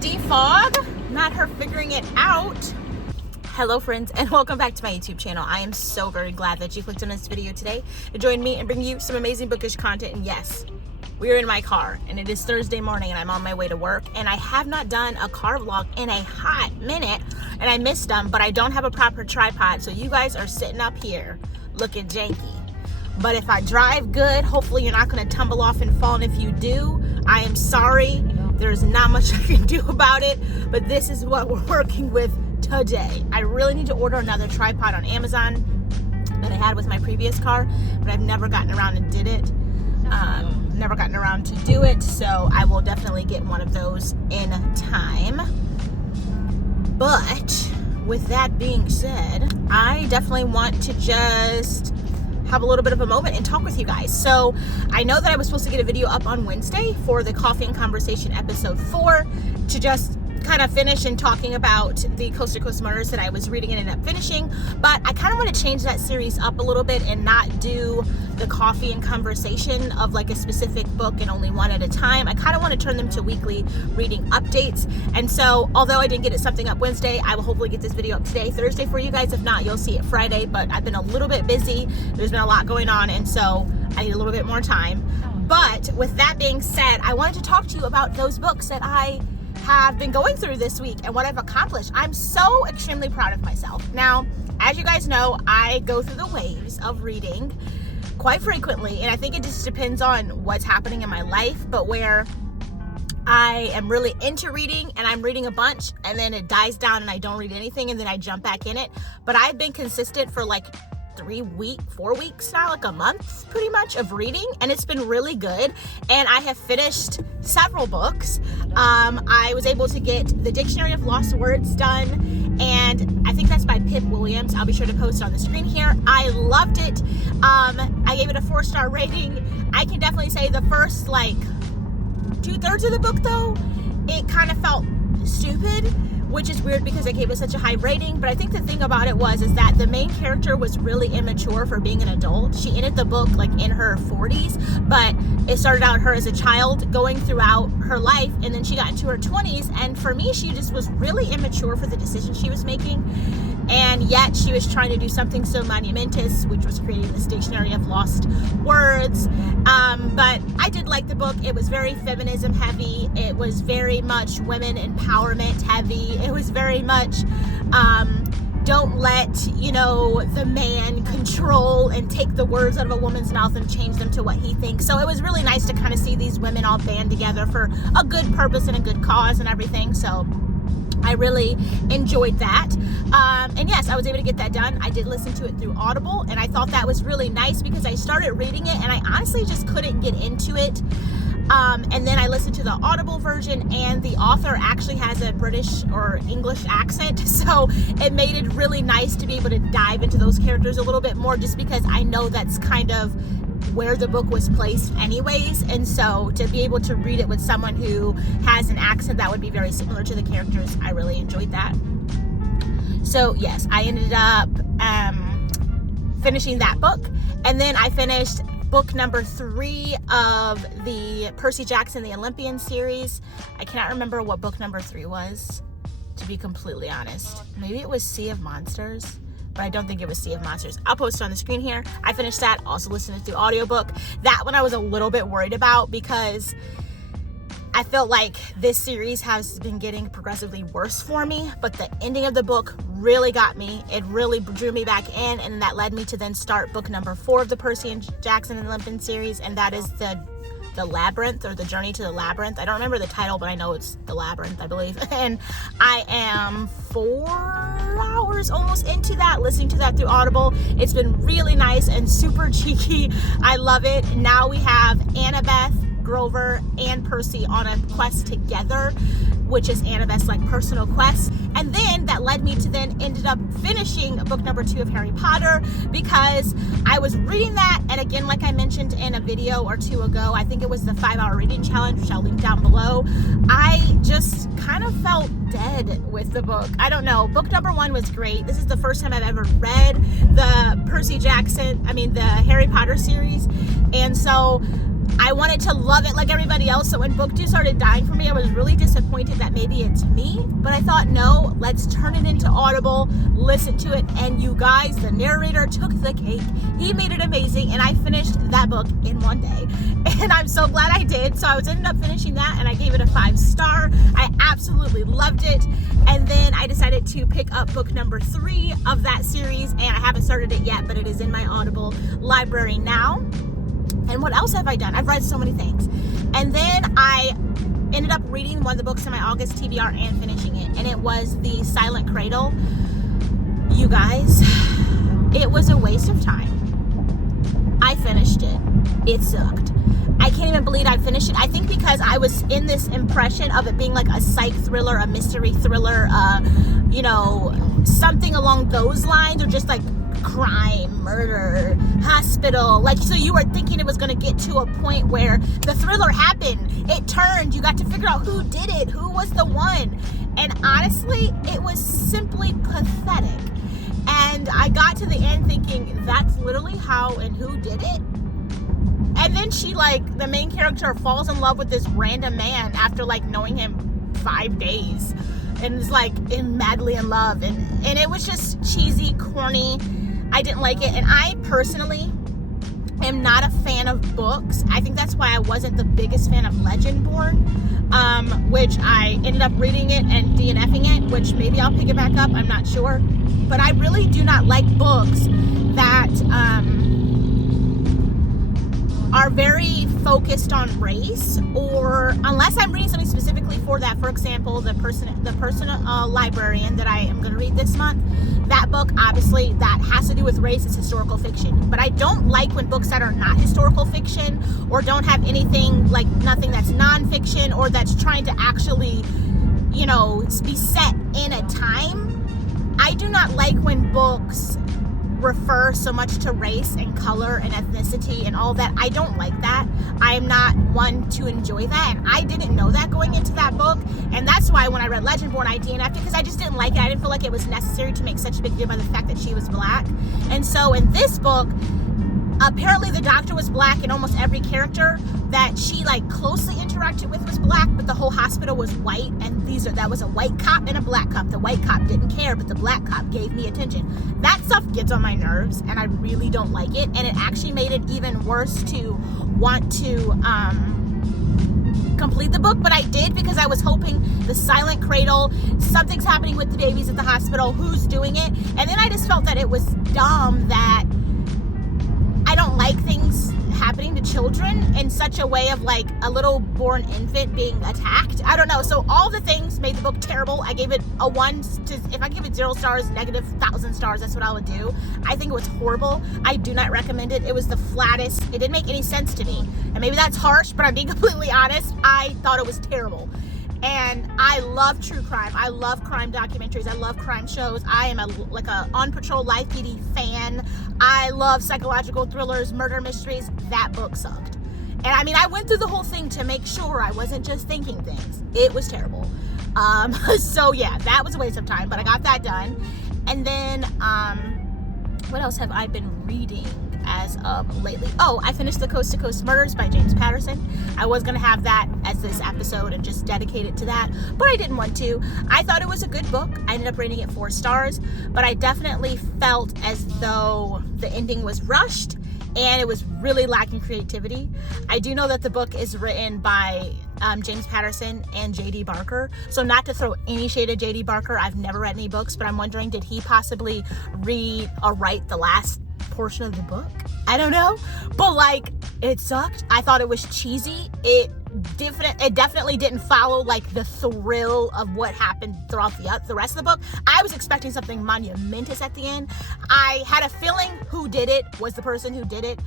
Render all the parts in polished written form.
defog, not her figuring it out. Hello friends, and welcome back to my YouTube channel. I am so very glad that you clicked on this video today to join me and bring you some amazing bookish content. And yes, we are in my car and it is Thursday morning and I'm on my way to work, and I have not done a car vlog in a hot minute and I missed them, but I don't have a proper tripod, so you guys are sitting up here looking janky. But if I drive good, hopefully you're not going to tumble off and fall, and if you do, I am sorry. There's not much I can do about it, but this is what we're working with today. I really need to order another tripod on Amazon that I had with my previous car, but I've never gotten around and did it. Never gotten around to do it, so I will definitely get one of those in time. But with that being said, I definitely want to just have a little bit of a moment and talk with you guys. So I know that I was supposed to get a video up on Wednesday for the Coffee and Conversation episode 4 to just kind of finish and talking about the Coast to Coast Murders that I was reading and ended up finishing, but I kind of want to change that series up a little bit and not do the Coffee and Conversation of like a specific book and only one at a time. I kind of want to turn them to weekly reading updates. And so although I didn't get it something up Wednesday, I will hopefully get this video up today, Thursday for you guys. If not, you'll see it Friday, but I've been a little bit busy. There's been a lot going on, and so I need a little bit more time. But with that being said, I wanted to talk to you about those books that I have been going through this week and what I've accomplished. I'm so extremely proud of myself. Now, as you guys know, I go through the waves of reading quite frequently, and I think it just depends on what's happening in my life, but where I am really into reading and I'm reading a bunch and then it dies down and I don't read anything and then I jump back in it. But I've been consistent for like 4 weeks now, like a month pretty much of reading, and it's been really good. And I have finished several books. I was able to get the Dictionary of Lost Words done, and I think that's by Pip Williams. I'll be sure to post it on the screen here. I loved it. I gave it a 4-star rating. I can definitely say the first like 2/3 of the book though, it kind of felt stupid, which is weird because I gave it such a high rating. But I think the thing about it is that the main character was really immature for being an adult. She ended the book like in her 40s, but it started out her as a child going throughout her life, and then she got into her 20s, and for me she just was really immature for the decisions she was making, and yet she was trying to do something so monumentous, which was creating this Dictionary of Lost Words. But I did like the book. It was very feminism heavy. It was very much women empowerment heavy. It was very much don't let, the man control and take the words out of a woman's mouth and change them to what he thinks. So it was really nice to kind of see these women all band together for a good purpose and a good cause and everything. So I really enjoyed that. And yes, I was able to get that done. I did listen to it through Audible, and I thought that was really nice because I started reading it and I honestly just couldn't get into it. And then I listened to the Audible version, and the author actually has a British or English accent, so it made it really nice to be able to dive into those characters a little bit more, just because I know that's kind of where the book was placed anyways. And so to be able to read it with someone who has an accent that would be very similar to the characters, I really enjoyed that. So yes, I ended up finishing that book, and then I finished book number 3 of the Percy Jackson the Olympian series. I cannot remember what book number 3 was, to be completely honest. Maybe it was Sea of Monsters, but I don't think it was Sea of Monsters. I'll post it on the screen here. I finished that, also listened to the audiobook. That one I was a little bit worried about because I felt like this series has been getting progressively worse for me, but the ending of the book really got me. It really drew me back in, and that led me to then start book number 4 of the Percy and Jackson and Olympian series, and that is the Labyrinth, or the Journey to the Labyrinth. I don't remember the title, but I know it's the Labyrinth, I believe. And I am 4 hours almost into that, listening to that through Audible. It's been really nice and super cheeky. I love it. Now we have Annabeth, Grover, and Percy on a quest together, which is Annabeth's like personal quest. And then that led me to then ended up finishing book number 2 of Harry Potter, because I was reading that, and again, like I mentioned in a video or 2 ago, I think it was the 5-hour reading challenge, which I'll link down below. I just kind of felt dead with the book. I don't know. Book number 1 was great. This is the first time I've ever read the Harry Potter series, and so I wanted to love it like everybody else. So when Book 2 started dying for me, I was really disappointed that maybe it's me. But I thought, no, let's turn it into Audible, listen to it. And you guys, the narrator took the cake. He made it amazing. And I finished that book in one day. And I'm so glad I did. So I ended up finishing that and I gave it a 5-star. I absolutely loved it. And then I decided to pick up book number 3 of that series. And I haven't started it yet, but it is in my Audible library now. And what else have I done? I've read so many things. And then I ended up reading one of the books in my August TBR and finishing it. And it was the Silent Cradle. You guys, it was a waste of time. I finished it. It sucked. I can't even believe I finished it. I think because I was in this impression of it being like a psych thriller, a mystery thriller, you know, something along those lines, or just like crime, murder, hospital. Like, so you were thinking it was going to get to a point where the thriller happened. It turned. You got to figure out who did it, who was the one. And honestly, it was simply pathetic. And I got to the end thinking, that's literally how and who did it. And then she, like, the main character falls in love with this random man after, like, knowing him 5 days. And is, like, madly in love. And it was just cheesy, corny. I didn't like it. And I personally am not a fan of books. I think that's why I wasn't the biggest fan of Legendborn, which I ended up reading it and DNFing it, which maybe I'll pick it back up. I'm not sure. But I really do not like books that are very focused on race, or unless I'm reading something specifically for that. For example, the person librarian that I am going to read this month, that book, obviously, that has to do with race. It's historical fiction. But I don't like when books that are not historical fiction, or don't have anything, like nothing that's nonfiction, or that's trying to actually, you know, be set in a time. I do not like when books refer so much to race and color and ethnicity and all that. I don't like that. I am not one to enjoy that, and I didn't know that going into that book. And that's why when I read Legendborn, I DNF'd it, because I just didn't like it. I didn't feel like it was necessary to make such a big deal by the fact that she was black. And so in this book, apparently the doctor was black, and almost every character that she like closely interacted with was black, but the whole hospital was white, and that was a white cop and a black cop. The white cop didn't care, but the black cop gave me attention. That stuff gets on my nerves, and I really don't like it. And it actually made it even worse to want to complete the book, but I did, because I was hoping the Silent Cradle, something's happening with the babies at the hospital, who's doing it? And then I just felt that it was dumb that I don't like things happening to children in such a way of like a little born infant being attacked. I don't know. So all the things made the book terrible. I gave it a 1 to, if I give it 0 stars, negative 1,000 stars, that's what I would do. I think it was horrible. I do not recommend it. It was the flattest. It didn't make any sense to me. And maybe that's harsh, but I'm being completely honest. I thought it was terrible. And I love true crime. I love crime documentaries. I love crime shows. I am a On Patrol Live PD fan. I love psychological thrillers, murder mysteries. That book sucked. And I mean, I went through the whole thing to make sure I wasn't just thinking things. It was terrible. So yeah, that was a waste of time, but I got that done. And then, what else have I been reading as of lately? Oh, I finished the Coast to Coast Murders by James Patterson. I was going to have that as this episode and just dedicate it to that, but I didn't want to. I thought it was a good book. I ended up rating it 4 stars, but I definitely felt as though the ending was rushed and it was really lacking creativity. I do know that the book is written by James Patterson and J.D. Barker. So not to throw any shade at J.D. Barker, I've never read any books, but I'm wondering, did he possibly read or write the last portion of the book? I don't know, but like, it sucked. I thought it was cheesy. It definitely didn't follow like the thrill of what happened throughout the rest of the book. I was expecting something monumentous at the end. I had a feeling who did it was the person who did it.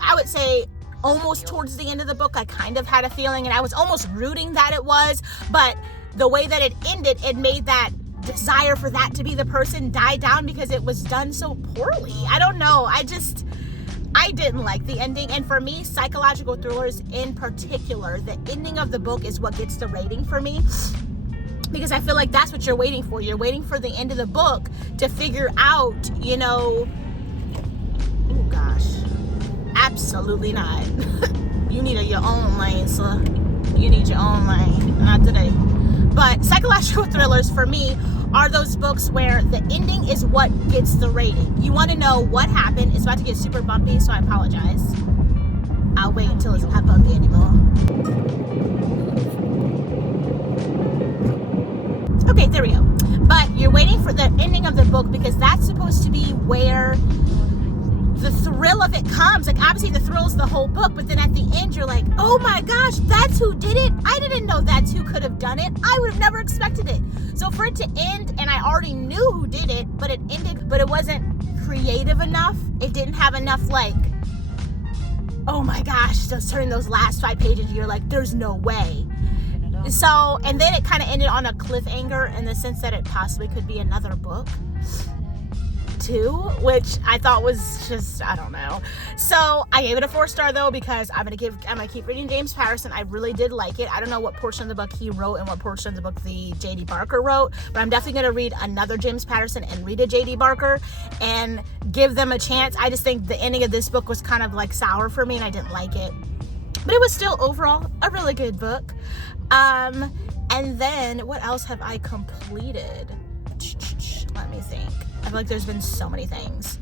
I would say almost towards the end of the book, I kind of had a feeling, and I was almost rooting that it was, but the way that it ended, it made that desire for that to be the person die down because it was done so poorly. I don't know. I didn't like the ending. And for me, psychological thrillers in particular, the ending of the book is what gets the rating for me, because I feel like that's what you're waiting for. You're waiting for the end of the book to figure out, you know, oh gosh, Absolutely not. You need your own lane, sir. You need your own lane. Not today. But psychological thrillers for me are those books where the ending is what gets the rating. You want to know what happened. It's about to get super bumpy, so I apologize. I'll wait until it's not bumpy anymore. Okay, there we go. But you're waiting for the ending of the book because that's supposed to be where the thrill of it comes. Like, obviously the thrill is the whole book, but then at the end you're like, oh my gosh, that's who did it. I didn't know that's who could have done it. I would have never expected it. So for it to end, and I already knew who did it, but it ended, but it wasn't creative enough. It didn't have enough, like, oh my gosh, just turning those last 5 pages, you're like, there's no way. So, and then it kind of ended on a cliffhanger in the sense that it possibly could be another book too, which I thought was just, I don't know. So I gave it a 4-star though, because I'm gonna keep reading James Patterson. I really did like it. I don't know what portion of the book he wrote and what portion of the book the J.D. Barker wrote, but I'm definitely gonna read another James Patterson and read a J.D. Barker and give them a chance. I just think the ending of this book was kind of like sour for me and I didn't like it, but it was still overall a really good book. And then what else have I completed? Let me think. I feel like there's been so many things.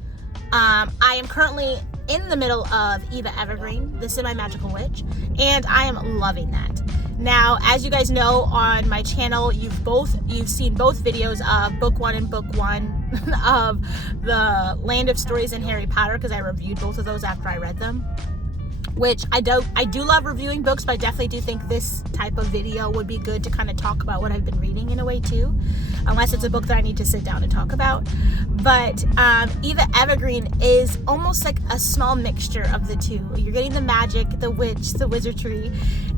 I am currently in the middle of Eva Evergreen, The Semi-Magical Witch, and I am loving that. Now, as you guys know, on my channel, you've seen both videos of book 1 and book 1 of the Land of Stories in Harry Potter, because I reviewed both of those after I read them. Which I do love reviewing books, but I definitely do think this type of video would be good to kind of talk about what I've been reading in a way too, unless it's a book that I need to sit down and talk about. But Eva Evergreen is almost like a small mixture of the two. You're getting the magic, the witch, the wizardry,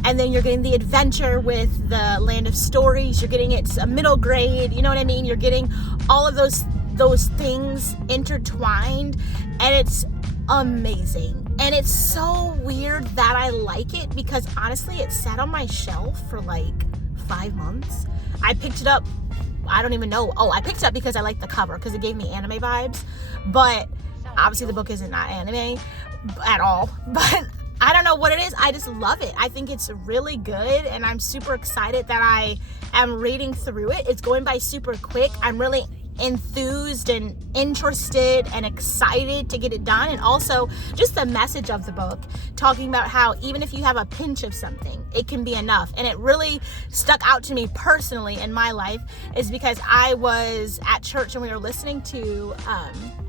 and then you're getting the adventure with the Land of Stories. You're getting it's a middle grade, you know what I mean? You're getting all of those things intertwined, and it's amazing. And it's so weird that I like it, because honestly it sat on my shelf for like 5 months. I picked it up, I don't even know. Oh, I picked it up because I liked the cover, because it gave me anime vibes, but obviously the book isn't not anime at all. But I don't know what it is, I just love it. I think it's really good, and I'm super excited that I am reading through it. It's going by super quick. I'm really enthused and interested and excited to get it done. And also just the message of the book, talking about how even if you have a pinch of something, it can be enough. And it really stuck out to me personally in my life, is because I was at church and we were listening to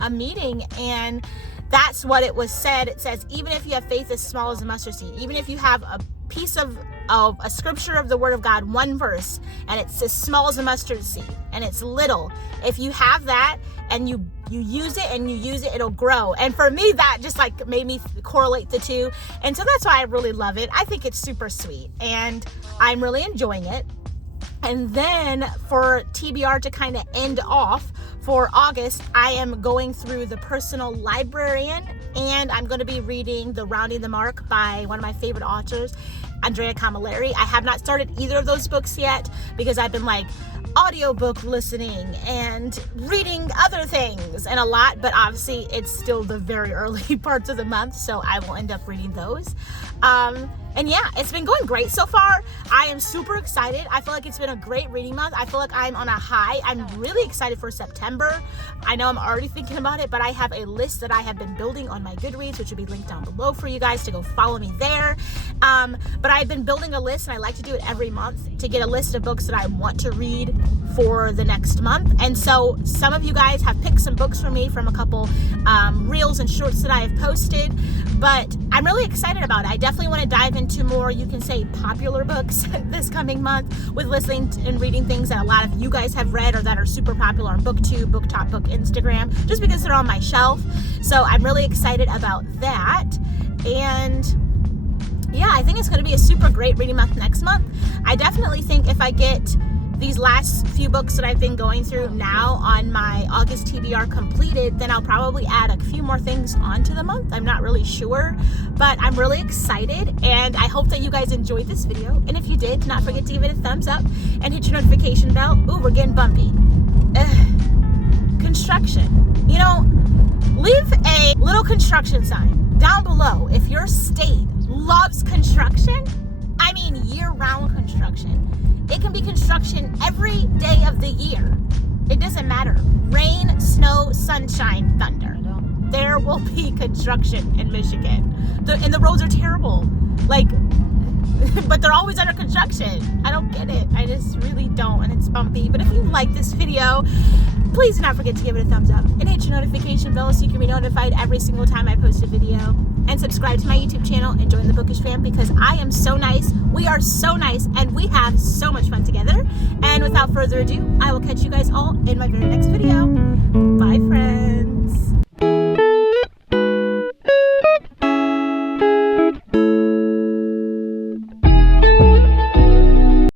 a meeting, and that's what it was said. It says, even if you have faith as small as a mustard seed, even if you have a piece of a scripture of the word of God, one verse, and it's as small as a mustard seed, and it's little, if you have that and you use it and you use it, it'll grow. And for me, that just like made me correlate the two, and so that's why I really love it. I think it's super sweet and I'm really enjoying it. And then for TBR to kind of end off for August, I am going through The Personal Librarian, and I'm going to be reading The Rounding the Mark by one of my favorite authors, Andrea Camilleri. I have not started either of those books yet, because I've been like audiobook listening and reading other things and a lot, but obviously it's still the very early parts of the month, so I will end up reading those. And yeah, it's been going great so far. I am super excited. I feel like it's been a great reading month. I feel like I'm on a high. I'm really excited for September. I know I'm already thinking about it, but I have a list that I have been building on my Goodreads, which will be linked down below for you guys to go follow me there. But I've been building a list, and I like to do it every month to get a list of books that I want to read for the next month. And so some of you guys have picked some books for me from a couple reels and shorts that I have posted, but I'm really excited about it. I definitely want to dive into more, you can say, popular books this coming month, with listening and reading things that a lot of you guys have read or that are super popular on Booktube, Booktok, Book Instagram, just because they're on my shelf. So I'm really excited about that. And yeah, I think it's going to be a super great reading month next month. I definitely think if I get these last few books that I've been going through now on my August TBR completed, then I'll probably add a few more things onto the month. I'm not really sure, but I'm really excited, and I hope that you guys enjoyed this video. And if you did, do not forget to give it a thumbs up and hit your notification bell. Ooh, we're getting bumpy. Construction. You know, Leave a little construction sign down below if your state loves construction. I mean year-round construction. It can be construction every day of the year. It doesn't matter. Rain, snow, sunshine, thunder. There will be construction in Michigan. And the roads are terrible. Like, but they're always under construction. I don't get it. I just really don't, and it's bumpy. But if you like this video, please do not forget to give it a thumbs up and hit your notification bell so you can be notified every single time I post a video. And subscribe to my YouTube channel and join the Bookish fam, because I am so nice, we are so nice, and we have so much fun together. And without further ado, I will catch you guys all in my very next video. Bye, friends.